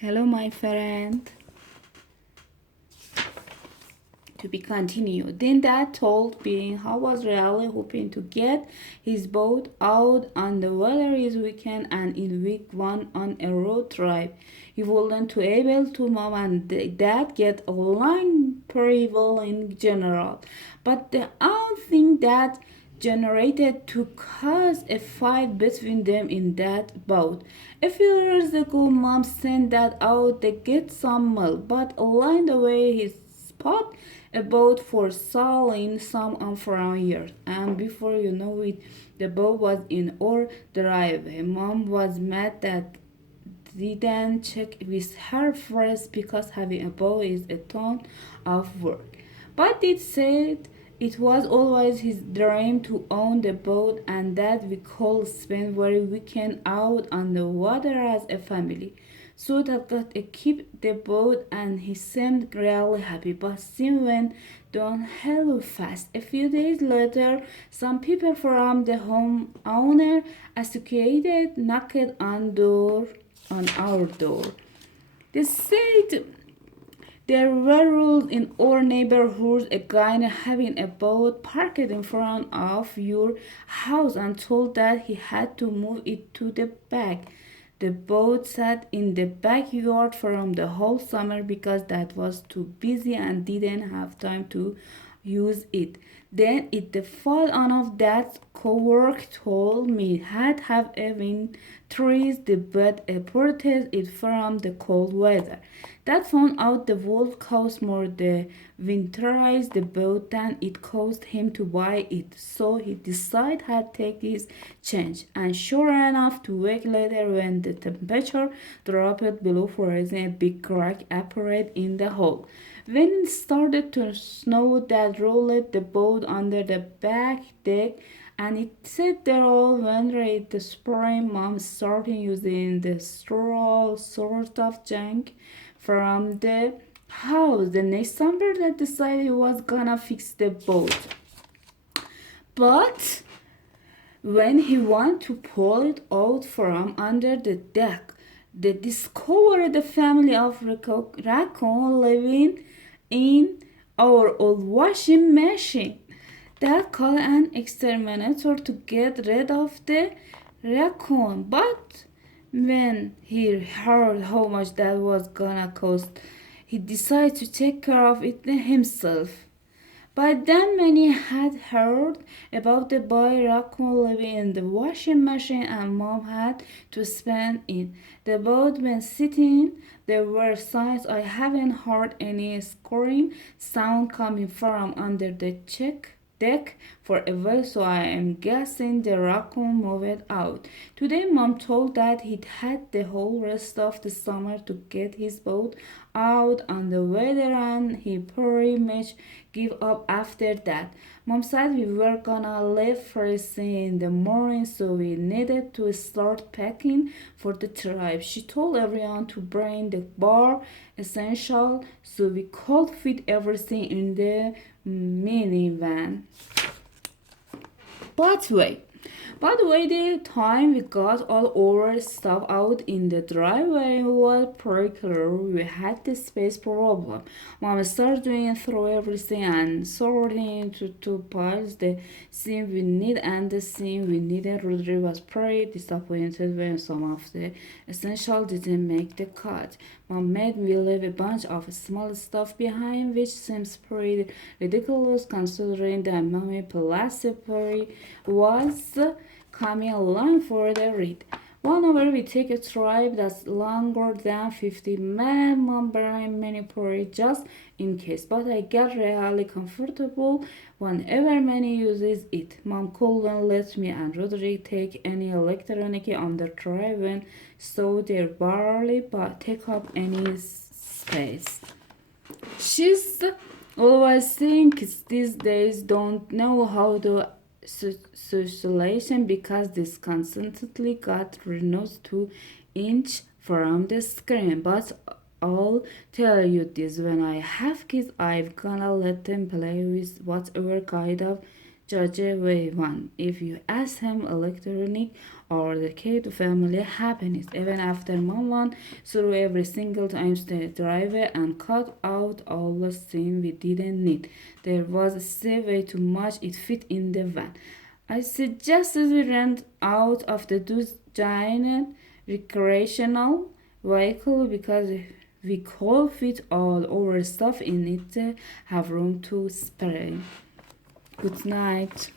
Hello, my friend. To be continued. Then Dad told me how was really hoping to get his boat out on the water this weekend and in week one on a road trip. He wouldn't to able to mom and dad get along pretty well in general. But the only thing that generated to cause a fight between them in that boat. A few years ago, mom sent dad out to get some milk, but along the way he spot a boat for sailing some from years, and before you know it, the boat was in our driveway. Mom was mad that didn't check with her first because having a boat is a ton of work. But it said it was always his dream to own the boat and that we could spend every weekend out on the water as a family. So that got to keep the boat and he seemed really happy, but soon went downhill fast. A few days later, some people from the homeowner associated knocked on our door. They said there were rules in our neighborhood against having a boat parked in front of your house and told that he had to move it to the back. The boat sat in the backyard from the whole summer because that was too busy and didn't have time to use it. Then it the fall on of that coworker told me had have even trees the but protect it from the cold weather. That found out the wolf cost more the winterize the boat than it cost him to buy it. So he decided had take his change. And sure enough, 2 weeks later when the temperature dropped below freezing, a big crack appeared in the hull. When it started to snow, that rolled the boat under the back deck and it sat there all wondering the spring. Mom started using the straw sort of junk from the house. The next summer that decided he was gonna fix the boat. But when he wanted to pull it out from under the deck, they discovered the family of raccoon living in our old washing machine. Dad called an exterminator to get rid of the raccoon, but when he heard how much that was gonna cost, he decided to take care of it himself. By then, many had heard about the boy raccoon living in the washing machine, and Mom had to spend it. The boat when sitting, there were signs I haven't heard any scream sound coming from under the deck for a while, so I am guessing the raccoon moved out. Today, Mom told that he'd had the whole rest of the summer to get his boat out on the weather, and he pretty much gave up after that. Mom said we were gonna leave first thing in the morning, so we needed to start packing for the trip. She told everyone to bring the bar essential so we could fit everything in the minivan. But wait, by the way, the time we got all our stuff out in the driveway was pretty clear. We had the space problem. Mom started doing through everything and sorting into two piles the thing we need and the thing we needed. Rodri was pretty disappointed when some of the essential didn't make the cut. Mom made me leave a bunch of small stuff behind, which seems pretty ridiculous considering that Mommy Plastic was coming along for the read. Whenever we take a trip that's longer than 50 minutes, Mom bring many porridge just in case. But I get really comfortable whenever Manny uses it. Mom couldn't let me and Roderick take any electronic on the trip when so they barely take up any space. She's always thinks these days don't know how to socialization because this constantly got reduced to inch from the screen. But I'll tell you this: when I have kids, I'm gonna let them play with whatever kind of George way one. If you ask him electronic or the key to family happiness, even after mom went through every single time the driver and cut out all the things we didn't need. There was still way too much it fit in the van. I suggested we rent out of the those giant recreational vehicle because we could fit all our stuff in it, have room to spare. Good night.